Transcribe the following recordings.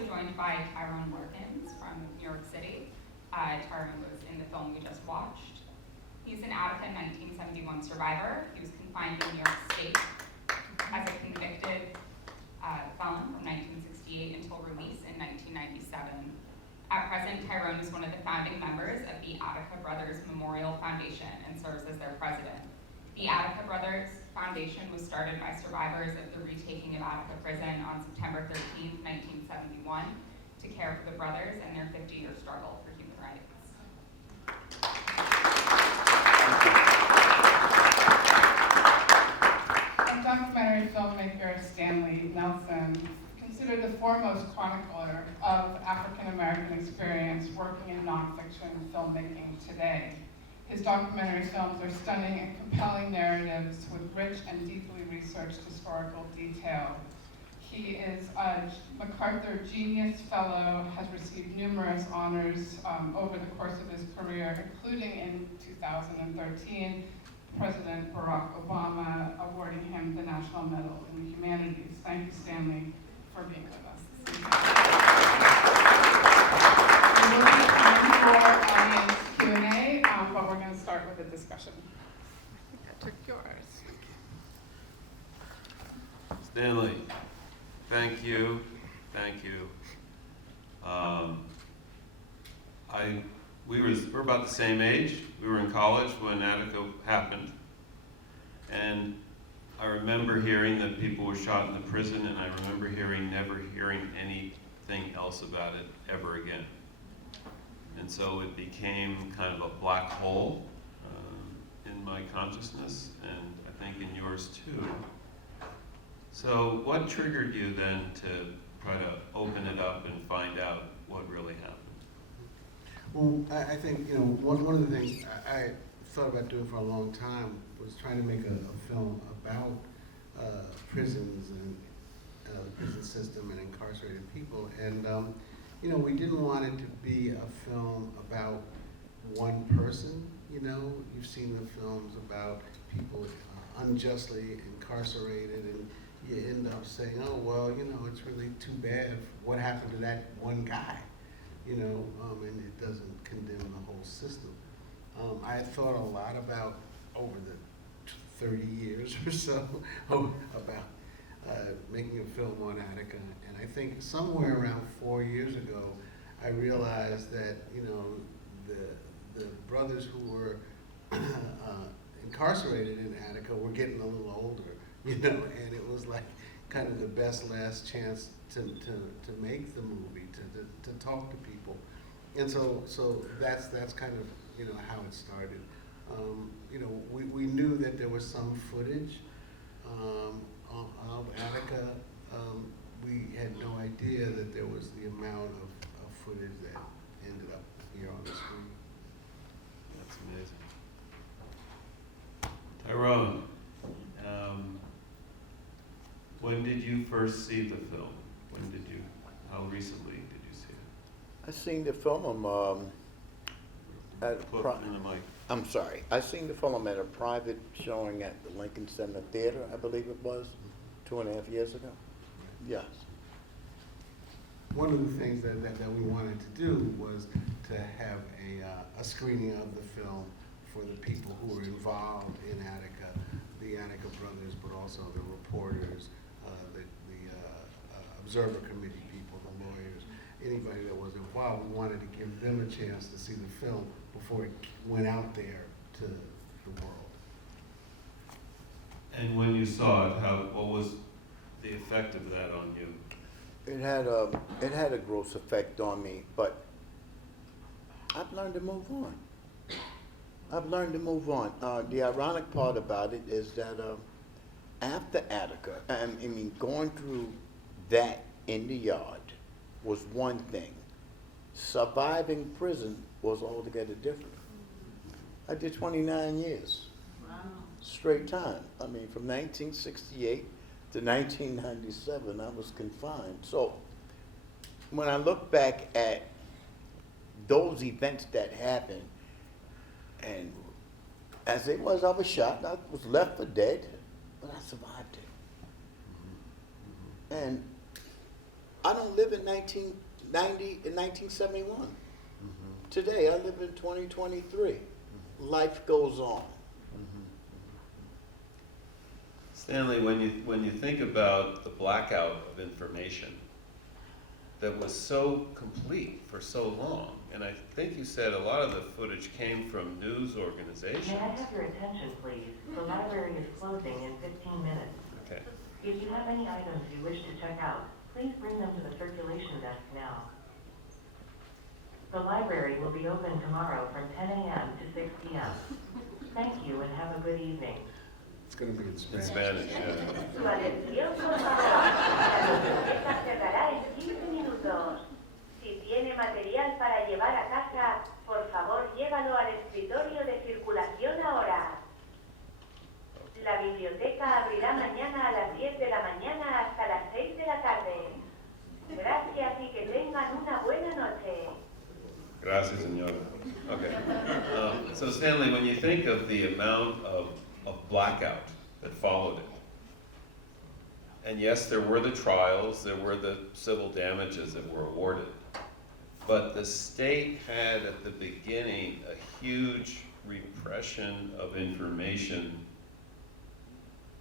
also joined by Tyrone Larkins from New York City. Tyrone was in the film we just watched. He's an Attica 1971 survivor. He was confined in New York State as a convicted felon from 1968 until release in 1997. At present, Tyrone is one of the founding members of the Attica Brothers Memorial Foundation and serves as their president. The Attica Brothers Foundation was started by survivors of the retaking of Attica Prison on September 13, 1971, to care for the brothers and their 50-year struggle for human rights. And documentary filmmaker Stanley Nelson, considered the foremost chronicler of African-American experience working in nonfiction filmmaking today. His documentary films are stunning and compelling narratives with rich and deeply researched historical detail. He is a MacArthur Genius Fellow, has received numerous honors over the course of his career, including in 2013, President Barack Obama awarding him the National Medal in the Humanities. Thank you, Stanley, for being with us this evening. We will be time for audience Q&A, but we're going to start with a discussion. I think I took yours. Stanley, thank you. We're about the same age. We were in college when Attica happened, and I remember hearing that people were shot in the prison, and I remember never hearing anything else about it ever again. And so it became kind of a black hole in my consciousness, and I think in yours too. So what triggered you then to try to open it up and find out what really happened? Well, I think, one of the things I thought about doing for a long time was trying to make a film about prisons and the prison system and incarcerated people. And, we didn't want it to be a film about one person. You've seen the films about people unjustly incarcerated, and you end up saying, oh, well, it's really too bad. What happened to that one guy? And it doesn't condemn the whole system. I had thought a lot about, over the 30 years or so, about making a film on Attica. And I think somewhere around 4 years ago, I realized that, the brothers who were incarcerated in Attica were getting a little older, and it was like kind of the best last chance to make the movie, to talk to people. And so that's kind of, how it started. We knew that there was some footage of Attica. We had no idea that there was the amount of footage that ended up here on the screen. That's amazing. Tyrone, when did you first see the film? How recently did you see it? I seen the film at In the mic. I'm sorry. I seen the film at a private showing at the Lincoln Center Theater, I believe it was, 2.5 years ago. Yes. One of the things that we wanted to do was to have a screening of the film for the people who were involved in Attica, the Attica brothers, but also the reporters, the observer committee people, the lawyers, anybody that was involved. We wanted to give them a chance to see the film before it went out there to the world. And when you saw it, what was the effect of that on you? It had a gross effect on me, but I've learned to move on. The ironic part about it is that after Attica, going through that in the yard was one thing. Surviving prison was altogether different. I did 29 years. Wow. Straight time. From 1968 to 1997, I was confined. So when I look back at those events that happened, and as it was, I was shot, I was left for dead, but I survived it. And I don't live in 1990 and 1971. Today, I live in 2023. Life goes on. Stanley, when you think about the blackout of information that was so complete for so long, and I think you said a lot of the footage came from news organizations. May I have your attention, please? The library is closing in 15 minutes. Okay. If you have any items you wish to check out, please bring them to the circulation desk now. The library will be open tomorrow from 10 a.m. to 6 p.m. Thank you and have a good evening. It's gonna be in In Spanish. Spanish, yeah. Su atención, por favor. La biblioteca cerrará en 15 minutos. Si tiene material para llevar a casa, por favor llévalo al escritorio de circulación ahora. La biblioteca abrirá mañana a las 10 de la mañana hasta las 6 de la tarde. Gracias y que tengan una buena noche. Gracias, señora. Okay. So Stanley, when you think of the amount of blackout that followed it, and yes, there were the trials, there were the civil damages that were awarded, but the state had at the beginning a huge repression of information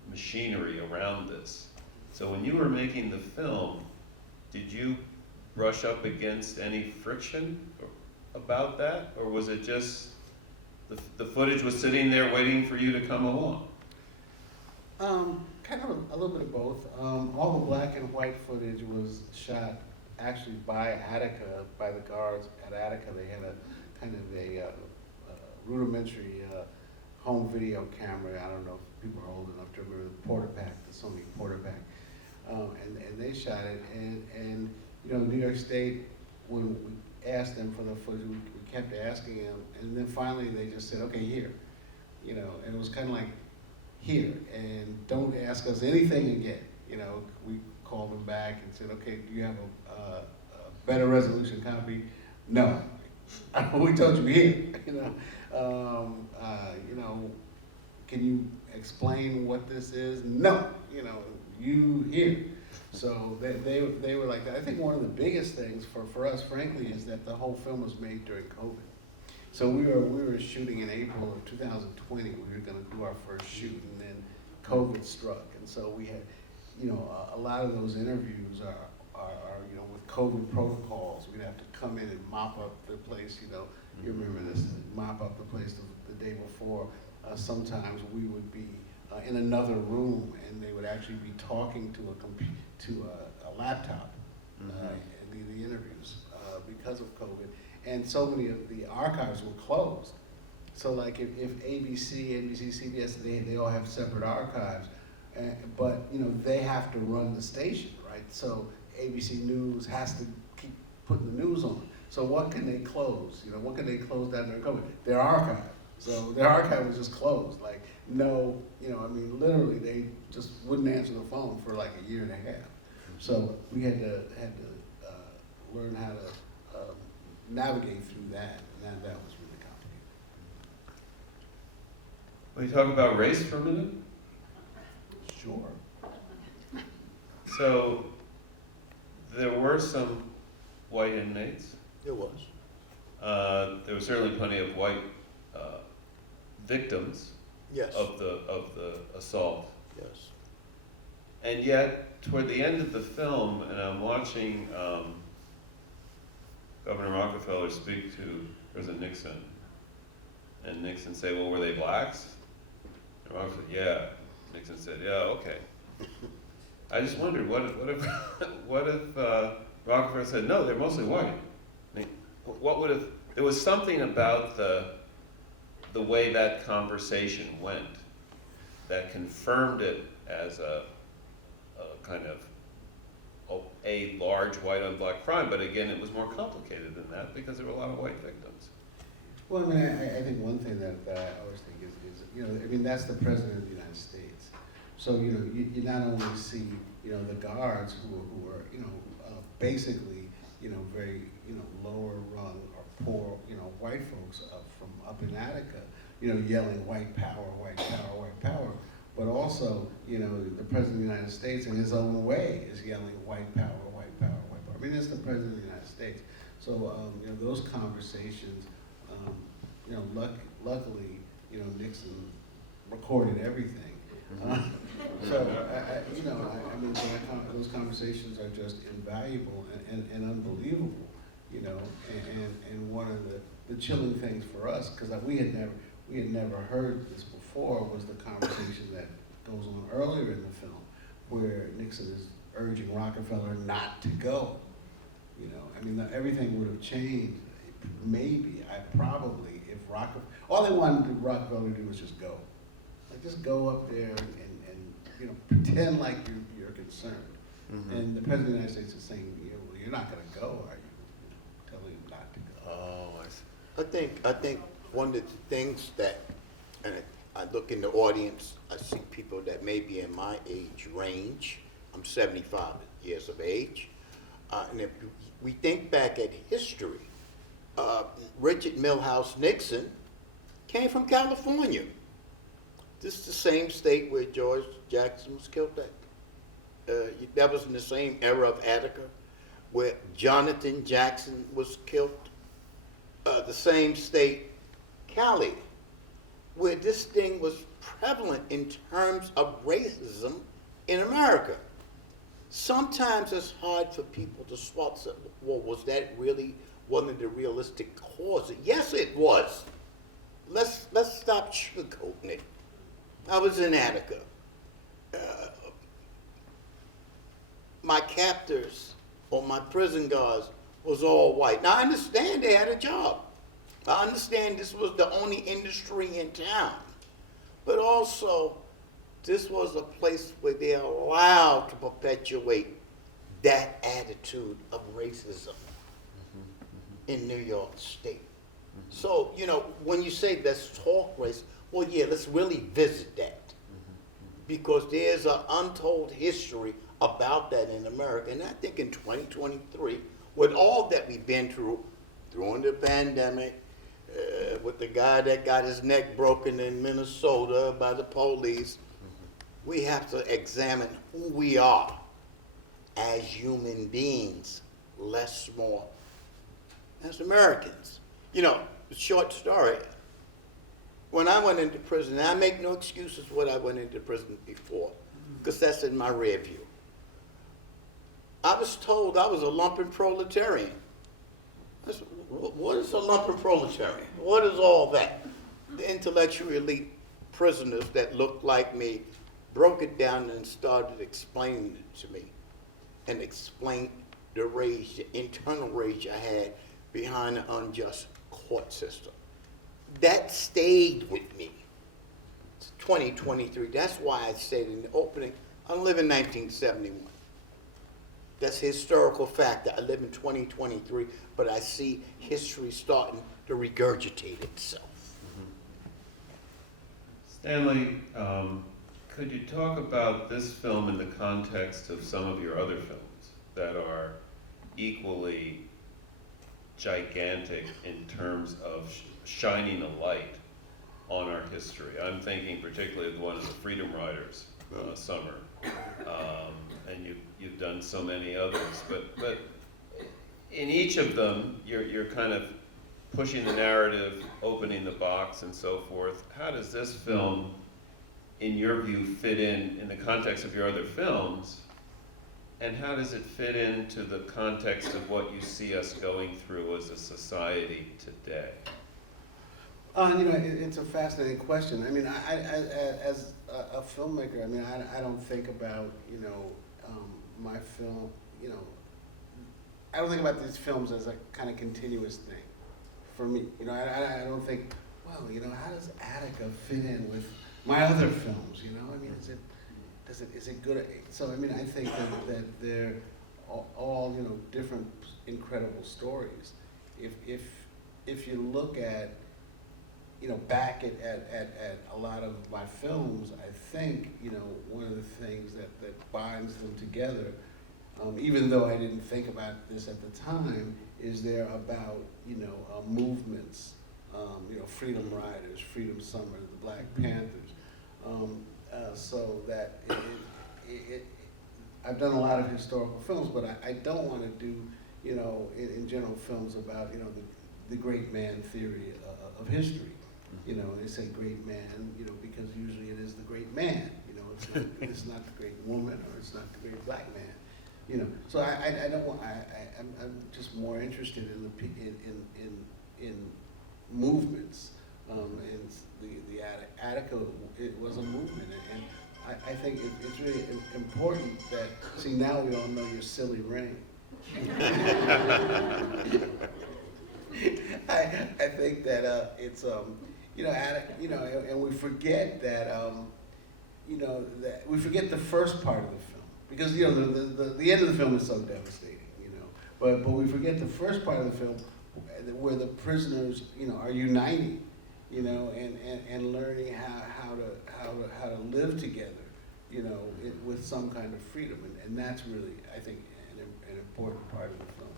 machinery around this. So when you were making the film, did you brush up against any friction about that, or was it just the footage was sitting there waiting for you to come along? Kind of a little bit of both. All the black and white footage was shot actually by Attica, by the guards at Attica. They had a kind of a rudimentary home video camera. I don't know if people are old enough to remember the Portapack, the Sony Portapack. And they shot it. And you know, New York State, when we asked them for the footage, we kept asking them, and then finally they just said, okay, here. You know, and it was kind of like, here, and don't ask us anything again. You know, we called them back and said, okay, do you have a better resolution copy? No. We told you here. You know, can you explain what this is? No. You know, you here. So they were like that. I think one of the biggest things for us, frankly, is that the whole film was made during COVID. So we were shooting in April of 2020. We were going to do our first shoot, and then COVID struck, and so we had, you know, a lot of those interviews are you know, with COVID protocols. We'd have to come in and mop up the place. You know, you remember this, mop up the place the day before. Sometimes we would be in another room, and they would actually be talking to a laptop in the interviews because of COVID. And so many of the archives were closed. So like if ABC, NBC, CBS, they all have separate archives, but you know, they have to run the station, right? So ABC News has to keep putting the news on. So what can they close? You know, what can they close down during COVID? Their archive. So their archive was just closed. Like no, you know, I mean, literally they just wouldn't answer the phone for like a year and a half. So we had to learn how to navigate through that, and that was really complicated. Will you talk about race for a minute? Sure. So there were some white inmates. There was. There was certainly plenty of white victims Yes. of the assault. Yes. And yet, toward the end of the film, and I'm watching Governor Rockefeller speak to President Nixon, and Nixon say, well, were they blacks? And Rockefeller said, yeah. Nixon said, yeah, okay. I just wondered, what if Rockefeller said, no, they're mostly white? I mean, what would have, there was something about the way that conversation went that confirmed it as a kind of a large white on black crime, but again, it was more complicated than that because there were a lot of white victims. Well, I mean, I think one thing that I always think is, you know, I mean, that's the President of the United States. So, you know, you not only see, you know, the guards who are, you know, basically, you know, very, you know, lower rung or poor, you know, white folks from up in Attica, you know, yelling white power, white power, white power. But also, you know, the President of the United States in his own way is yelling white power, white power, white I mean, it's the President of the United States. So, you know, those conversations, you know, luckily, you know, Nixon recorded everything. So, you know, I mean, so those conversations are just invaluable and unbelievable, you know, and one of the chilling things for us, because we had never heard this before, was the conversation that goes on earlier in the film, where Nixon is urging Rockefeller not to go. You know, I mean, everything would have changed. Maybe, probably, if all they wanted Rockefeller to do was just go. Like, just go up there and you know, pretend like you're concerned. Mhm. And the President of the United States is saying, you know, well, you're not going to go, are you? Telling him not to go. Oh, I see. I think one of the things that, and I look in the audience, I see people that may be in my age range. I'm 75 years of age. And if we think back at history, Richard Milhouse Nixon came from California. This is the same state where George Jackson was killed at. That was in the same era of Attica, where Jonathan Jackson was killed. The same state, Cali, where this thing was prevalent in terms of racism in America. Sometimes it's hard for people to swallow. Well, was that really one of the realistic causes? Yes, it was. Let's stop sugarcoating it. I was in Attica. My captors or my prison guards was all white. Now, I understand they had a job. I understand this was the only industry in town. But also, this was a place where they're allowed to perpetuate that attitude of racism in New York State. So, you know, when you say let's talk race, well, yeah, let's really visit that. Because there's an untold history about that in America. And I think in 2023, with all that we've been through, during the pandemic, with the guy that got his neck broken in Minnesota by the police, we have to examine who we are as human beings, less more as Americans. You know, short story. When I went into prison, and I make no excuses what I went into prison before, because that's in my rear view. I was told I was a lumpen proletarian. I said, what is a lumpen proletarian? What is all that? The intellectual elite prisoners that looked like me broke it down and started explaining it to me, and explained the rage, the internal rage I had behind the unjust court system. That stayed with me. It's 2023. That's why I said in the opening, I live in 1971. That's a historical fact that I live in 2023, but I see history starting to regurgitate itself. Stanley, could you talk about this film in the context of some of your other films that are equally gigantic in terms of shining a light on our history? I'm thinking particularly of the one of the Freedom Riders, Summer, and you've done so many others. But in each of them, you're kind of pushing the narrative, opening the box, and so forth. How does this film, in your view, fit in the context of your other films? And how does it fit into the context of what you see us going through as a society today? You know, it's a fascinating question. I mean, I as a filmmaker, I mean, I don't think about, you know, my film, you know, I don't think about these films as a kind of continuous thing for me. You know, I don't think, well, you know, how does Attica fit in with my other films? You know, I mean, is it good? So I mean, I think that they're all, you know, different incredible stories. If you look at, you know, back at a lot of my films, I think, you know, one of the things that binds them together, even though I didn't think about this at the time, is they're about, you know, movements, you know, Freedom Riders, Freedom Summer, the Black Panthers, so that I've done a lot of historical films, but I don't want to do, you know, in general films about, you know, the great man theory of history. You know, they say great man, you know, because usually it is the great man. You know, it's not the great woman or it's not the great black man. You know, so I don't want. I'm just more interested in movements. And the Attica, it was a movement, and I think it's really important that, see, now we all know your silly ring. I think that it's you know, Attica, you know, and we forget that you know, that we forget the first part of the film, because you know the end of the film is so devastating, you know, but we forget the first part of the film where the prisoners, you know, are uniting, you know, and learning how to live together, you know, with some kind of freedom, and that's really, I think, an important part of the film.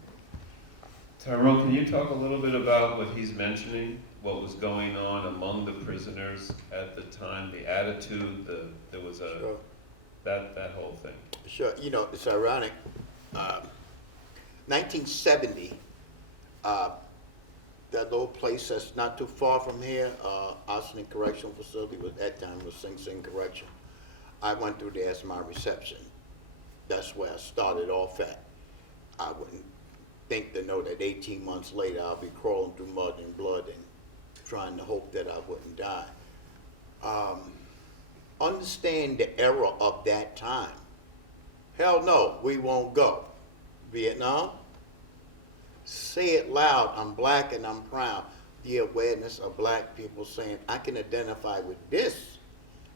Tyrone, can you talk a little bit about what he's mentioning, what was going on among the prisoners at the time, the attitude, there was a, Sure. that whole thing? Sure, you know, it's ironic. 1970, that little place that's not too far from here, Austin Correctional Facility, was at that time was Sing Sing Correction. I went through there as my reception. That's where I started off at. I wouldn't think to know that 18 months later I'll be crawling through mud and blood and trying to hope that I wouldn't die. Understand the era of that time. Hell no, we won't go. Vietnam? Say it loud, I'm black and I'm proud. The awareness of black people saying, I can identify with this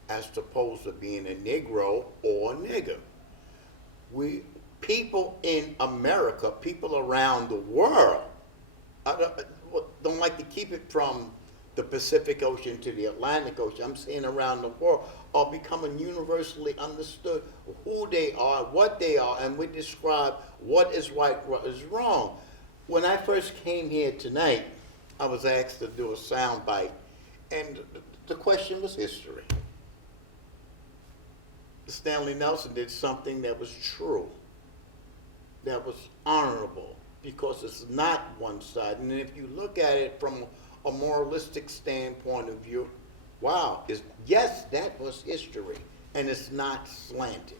as opposed to being a Negro or a nigger. People in America, people around the world, I don't like to keep it from the Pacific Ocean to the Atlantic Ocean. I'm saying around the world are becoming universally understood who they are, what they are, and we describe what is right, what is wrong. When I first came here tonight, I was asked to do a sound bite, and the question was history. Stanley Nelson did something that was true, that was honorable, because it's not one-sided. And if you look at it from a moralistic standpoint of view, wow, yes, that was history, and it's not slanted.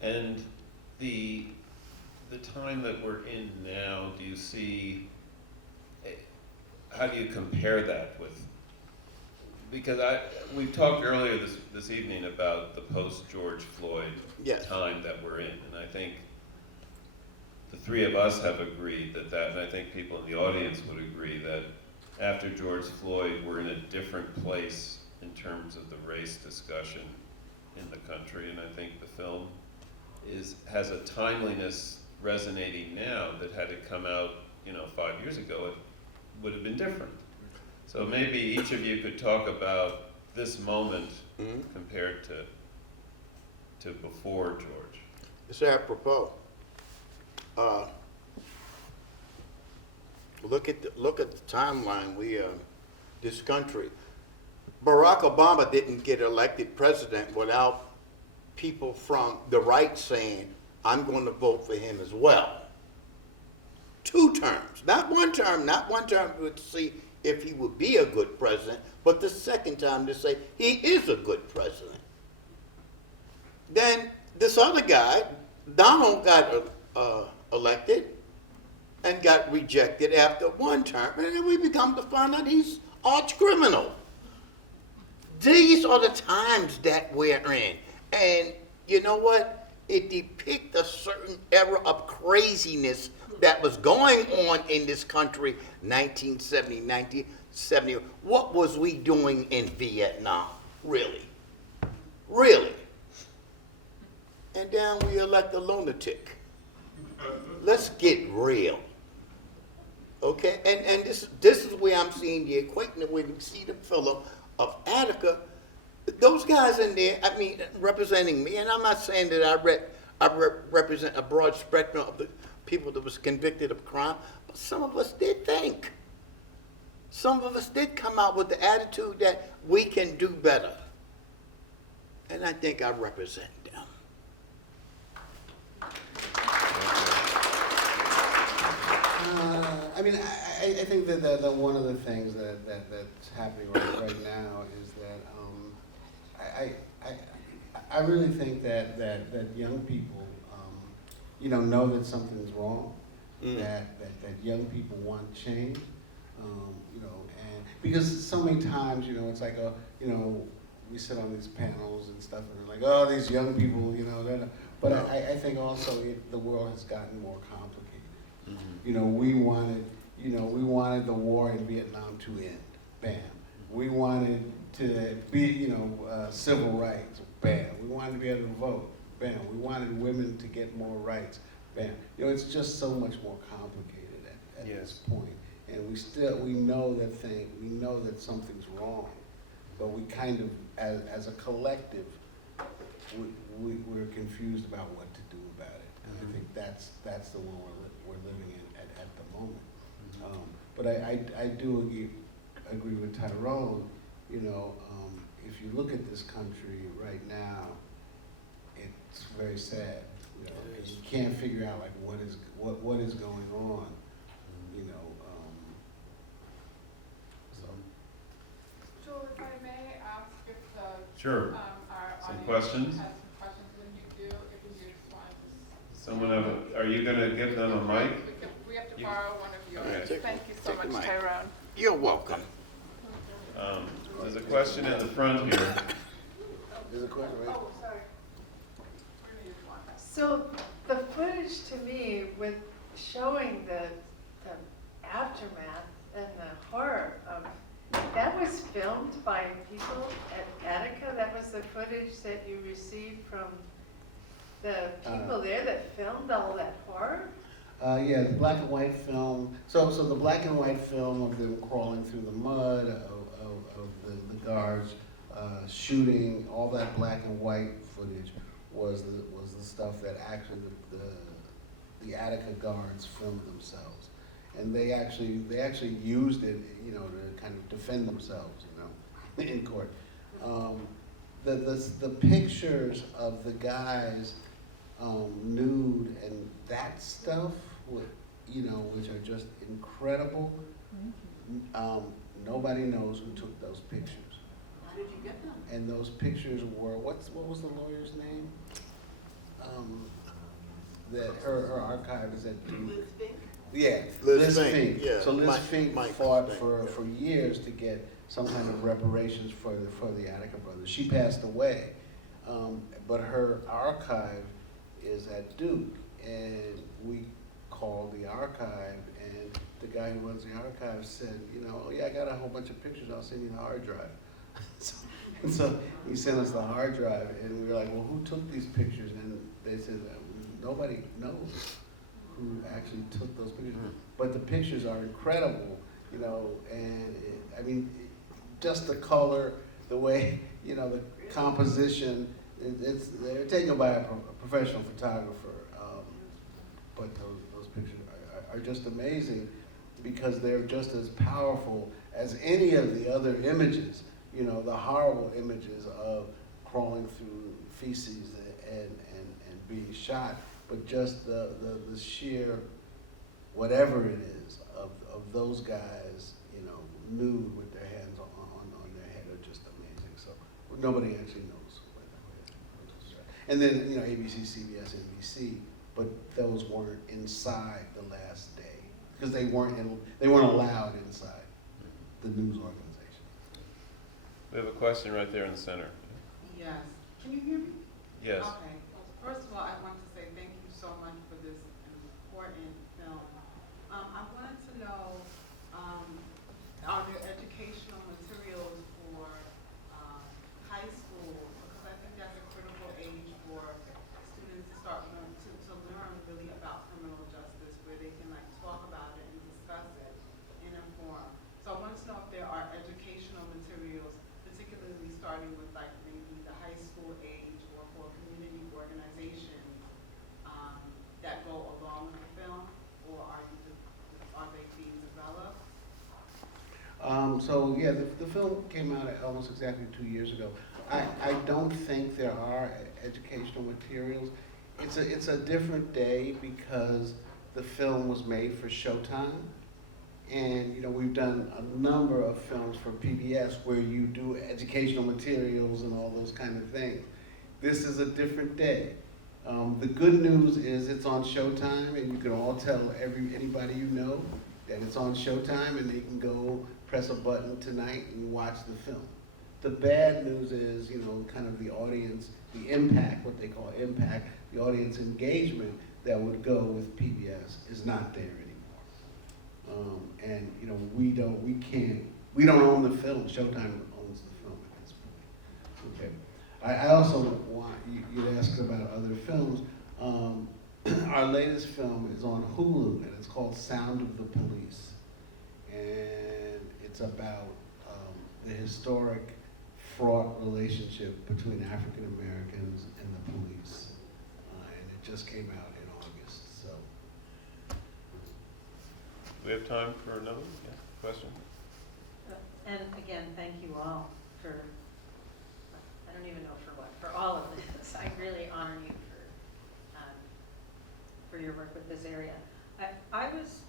And the time that we're in now, do you see, how do you compare that with, because we talked earlier this evening about the post-George Floyd Yes. time that we're in, and I think the three of us have agreed that, and I think people in the audience would agree that after George Floyd, we're in a different place in terms of the race discussion in the country, and I think the film has a timeliness resonating now that had it come out, 5 years ago, it would have been different. So maybe each of you could talk about this moment compared to before George. It's apropos. Look at the timeline. This country. Barack Obama didn't get elected president without people from the right saying, I'm going to vote for him as well. 2 terms, not one term to see if he would be a good president, but the second time to say he is a good president. Then this other guy, Donald, got elected and got rejected after 1 term, and then we become to find out he's arch criminal. These are the times that we're in. And you know what? It depicts a certain era of craziness that was going on in this country, 1970, 1970. What was we doing in Vietnam? Really? Really? And then we elect a lunatic. Let's get real. Okay? And this is where I'm seeing the equation when you see the film of Attica. Those guys in there, I mean, representing me, and I'm not saying that I represent a broad spectrum of the people that was convicted of crime, but some of us did think. Some of us did come out with the attitude that we can do better. and I think I represent them. I mean, I think that one of the things that's happening right now is that I really think that young people, know that something's wrong, that young people want change, and because so many times, it's like we sit on these panels and stuff, and they're like, oh, these young people, but I think also the world has gotten more complicated. We wanted the war in Vietnam to end, bam. We wanted to be, civil rights, bam. We wanted to be able to vote, bam. We wanted women to get more rights, bam. It's just so much more complicated at this point. And we know that something's wrong, but we kind of, as a collective, we're confused about what to do about it. And I think that's the one we're living in at the moment. But I do agree with Tyrone. If you look at this country right now, it's very sad. You can't figure out like what is going on. So. Joel, if I may ask if Sure. our Some audience questions? has some questions, when you do, if you just want to Someone are you gonna give them a mic? We have to You- borrow one of yours. Okay. Thank you so Take the much, mic. Tyrone. You're welcome. There's a question in the front here. There's a question, right? Oh, sorry. We're gonna use one. So the footage to me with showing the aftermath and the horror of, that was filmed by people at Attica? That was the footage that you received from the people there that filmed all that horror? Yeah, the black and white film. So the black and white film of them crawling through the mud, of the guards shooting, all that black and white footage was the stuff that actually the Attica guards filmed themselves, and they actually used it, to kind of defend themselves, in court. The pictures of the guys nude and that stuff, which are just incredible. Nobody knows who took those pictures. How did you get them? And those pictures were, what was the lawyer's name? That her archive is at Duke. Liz Fink? Yeah, Liz Liz Fink, Fink. yeah. So Liz Mike- Fink Mike fought Fink, for years to get some kind of reparations for the Attica brothers. She passed away, but her archive is at Duke, and we called the archive, and the guy who runs the archive said, oh yeah, I got a whole bunch of pictures, I'll send you the hard drive. so he sent us the hard drive, and we were like, well, who took these pictures? And they said, nobody knows who actually took those pictures. But the pictures are incredible, and just the color, the way, the composition, they're taken by a professional photographer, but those pictures are just amazing because they're just as powerful as any of the other images, the horrible images of crawling through feces and being shot, but just the sheer whatever it is of those guys, nude with their hands on their head are just amazing. So nobody actually knows. And then, ABC, CBS, NBC, but those weren't inside the last day because they weren't allowed inside the news organization. We have a question right there in the center. Yes. Can you hear me? Yes. Okay. First of all, I want to say thank you so much for this important film. I wanted to know, are there educational materials for high school? Because I think that's a critical age for students to start to learn really about criminal justice, where they can talk about it and discuss it and inform. So I want to know if there are educational materials, particularly starting with maybe the high school age or for community organizations So yeah, the film came out almost exactly 2 years ago. I don't think there are educational materials. It's a different day because the film was made for Showtime. And, we've done a number of films for PBS where you do educational materials and all those kind of things. This is a different day. The good news is it's on Showtime, and you can all tell anybody you know that it's on Showtime, and they can go press a button tonight and watch the film. The bad news is, kind of the audience, the impact, what they call impact, the audience engagement that would go with PBS is not there anymore. And we don't own the film. Showtime owns the film at this point. Okay. I also want you to ask about other films. Our latest film is on Hulu, and it's called Sound of the Police, and it's about the historic, fraught relationship between African Americans and the police, and it just came out in August. So. Do we have time for another one? Yeah, question? And again, thank you all for, I don't even know for what, for all of this. I really honor you for your work with this area. I was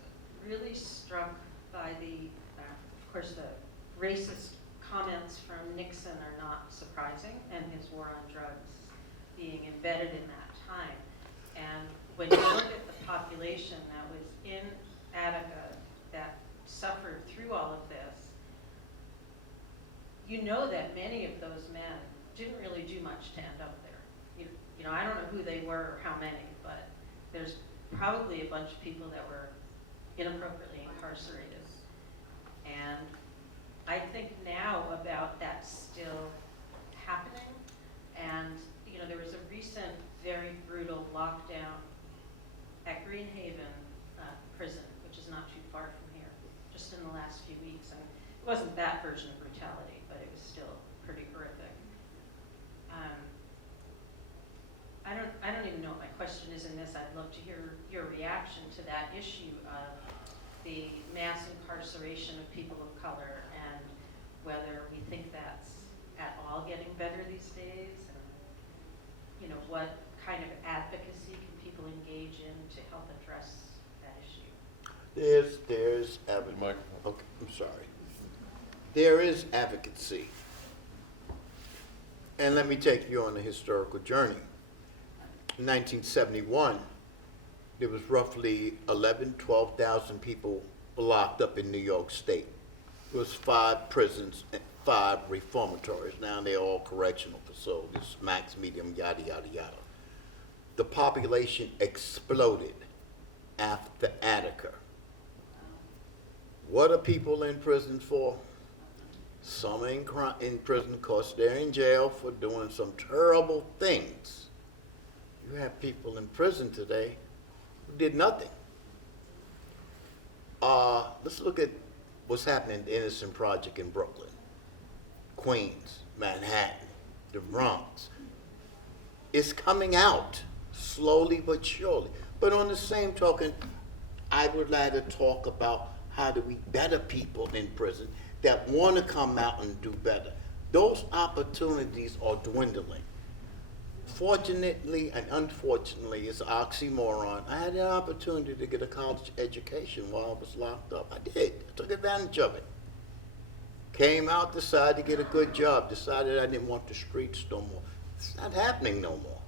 really struck by of course, the racist comments from Nixon are not surprising, and his war on drugs being embedded in that time. And when you look at the population that was in Attica that suffered through all of this, you know that many of those men didn't really do much to end up there. I don't know who they were or how many, but there's probably a bunch of people that were inappropriately incarcerated. And I think now about that still happening. And there was a recent very brutal lockdown at Greenhaven prison, which is not too far from here, just in the last few weeks. And it wasn't that version of brutality, but it was still pretty horrific. I don't even know what my question is in this. I'd love to hear your reaction to that issue of the mass incarceration of people of color and whether we think that's at all getting better these days, and what kind of advocacy can people engage in to help address that issue? There's Microphone. okay, I'm sorry. There is advocacy. And let me take you on a historical journey. In 1971, there was roughly 12,000 people locked up in New York State. It was 5 prisons and 5 reformatories. Now they're all correctional facilities, max, medium, yada, yada, yada. The population exploded after Attica. What are people in prison for? Some are in prison because they're in jail for doing some terrible things. You have people in prison today who did nothing. Let's look at what's happening in the Innocent Project in Brooklyn, Queens, Manhattan, the Bronx. It's coming out slowly but surely. But on the same token, I would like to talk about how do we better people in prison that want to come out and do better. Those opportunities are dwindling. Fortunately and unfortunately, it's an oxymoron. I had the opportunity to get a college education while I was locked up. I did. I took advantage of it. Came out, decided to get a good job, decided I didn't want the streets no more. It's not happening no more.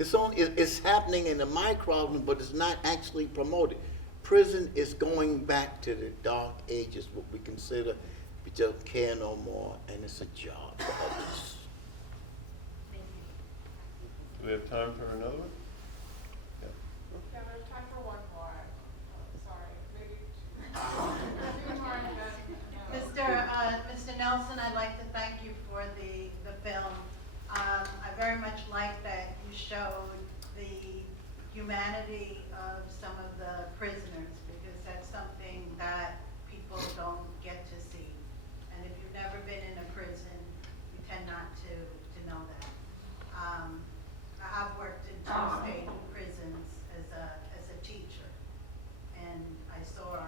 It's happening in the microcosm, but it's not actually promoted. Prison is going back to the dark ages, what we consider we don't care no more, and it's a job for others. Do we have time for another one? Yeah. Yeah, there's time for one more. Sorry, maybe two more and then. Mr. Nelson, I'd like to thank you for the film. I very much like that you showed the humanity of some of the prisoners, because that's something that people don't get to see. And if you've never been in a prison, you tend not to know that. I've worked in 2 state prisons as a teacher, and I saw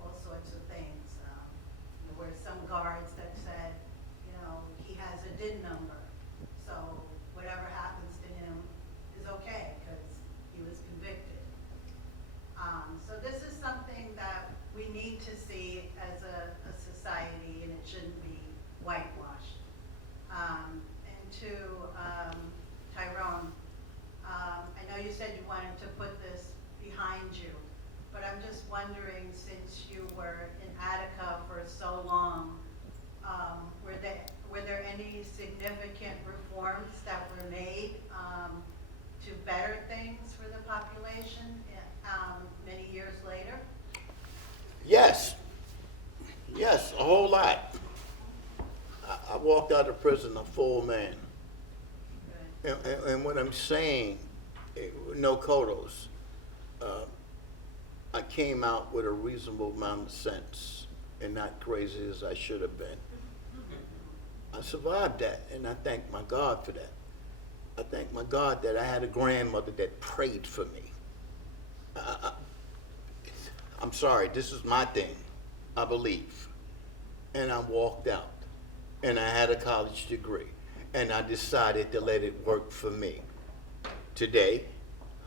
all sorts of things. wondering, since you were in Attica for so long, were there any significant reforms that were made to better things for the population many years later? Yes, a whole lot. I walked out of prison a full man. And what I'm saying, no kodos, I came out with a reasonable amount of sense and not crazy as I should have been. I survived that, and I thank my God for that. I thank my God that I had a grandmother that prayed for me. I'm sorry, this is my thing, I believe. And I walked out, and I had a college degree, and I decided to let it work for me. Today,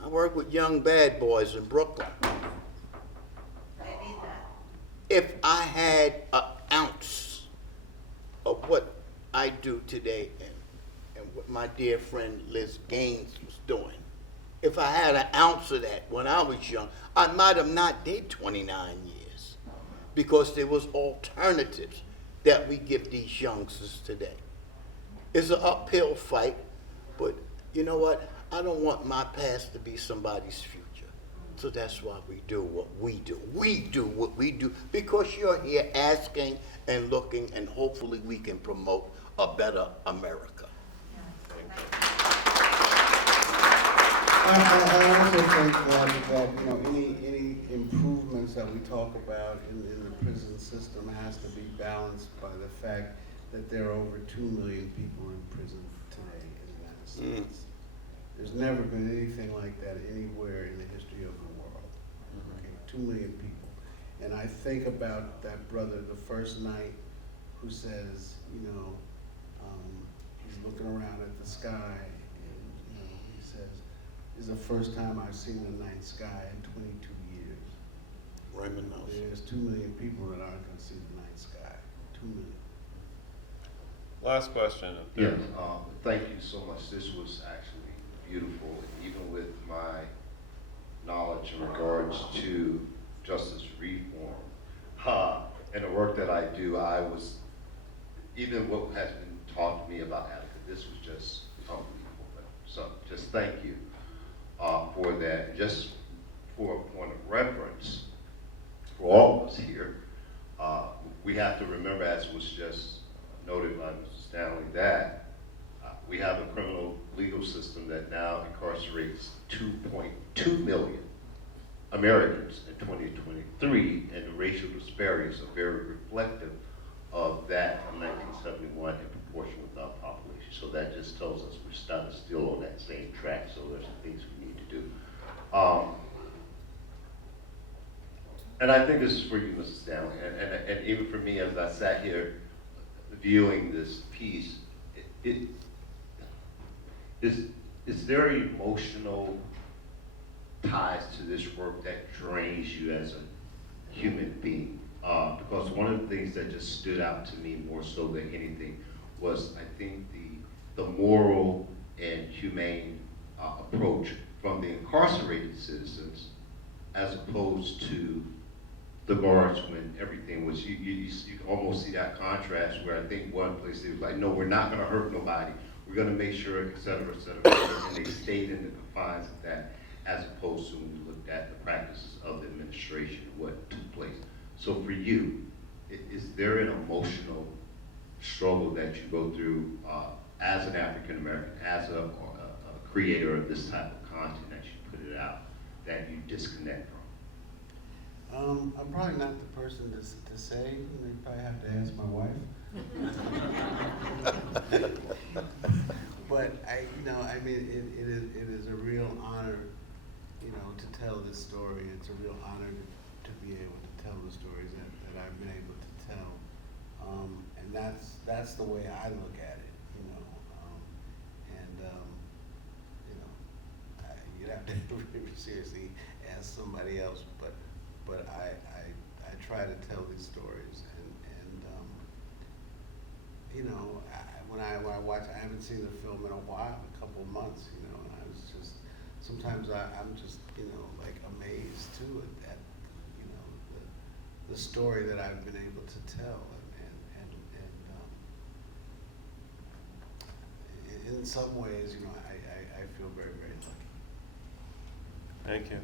I work with young bad boys in Brooklyn. They need that. If I had an ounce of what I do today and what my dear friend Liz Gaines was doing, if I had an ounce of that when I was young, I might have not did 29 years, because there was alternatives that we give these youngsters today. It's an uphill fight, but you know what? I don't want my past to be somebody's future. So that's why we do what we do. We do what we do because you're here asking and looking, and hopefully we can promote a better America. I also think that you know, any improvements that we talk about in the prison system has to be balanced by the fact that there are over 2 million people in prison today in the United States. There's never been anything like that anywhere in the history of the world. Okay, 2 million people. And I think about that brother the first night who says, you know, he's looking around at the sky, and you know, he says, "This is the first time I've seen the night sky in 22 years." Raymond Nelson. There's 2 million people that aren't going to see the night sky. 2 million. Last question. Yes, thank you so much. This was actually beautiful, even with my knowledge in regards to justice reform. And the work that I do, even what has been taught to me about Attica, this was just unbelievable. So just thank you for that. Just for a point of reference, for all of us here, we have to remember, as was just noted by Mr. Stanley, that we have a criminal legal system that now incarcerates 2.2 million Americans in 2023, and the racial disparities are very reflective of that from 1971 in proportion with our population. So that just tells us we're still on that same track, so there's some things we need to do. And I think this is for you, Mrs. Stanley, and even for me as I sat here viewing this piece, is there emotional ties to this work that drains you as a human being? Because one of the things that just stood out to me more so than anything was, I think, the moral and humane approach from the incarcerated citizens as opposed to the guards when everything was, you can almost see that contrast where I think one place they was like, no, we're not gonna hurt nobody. We're gonna make sure, et cetera, and they stayed in the confines of that, as opposed to when we looked at the practices of the administration, what took place. So for you, is there an emotional struggle that you go through as an African American, as a creator of this type of content that you put it out, that you disconnect from? I'm probably not the person to say. You probably have to ask my wife. But I mean, it is a real honor, you know, to tell this story. It's a real honor to be able to tell the stories that I've been able to tell. And that's the way I look at it, you know. You'd have to really seriously ask somebody else, but I try to tell these stories, and you know, when I watch, I haven't seen the film in a while, a couple of months, you know, and I was just, sometimes I'm just, you know, like amazed too at you know, the story that I've been able to tell, and in some ways, you know, I feel very, very lucky. Thank you.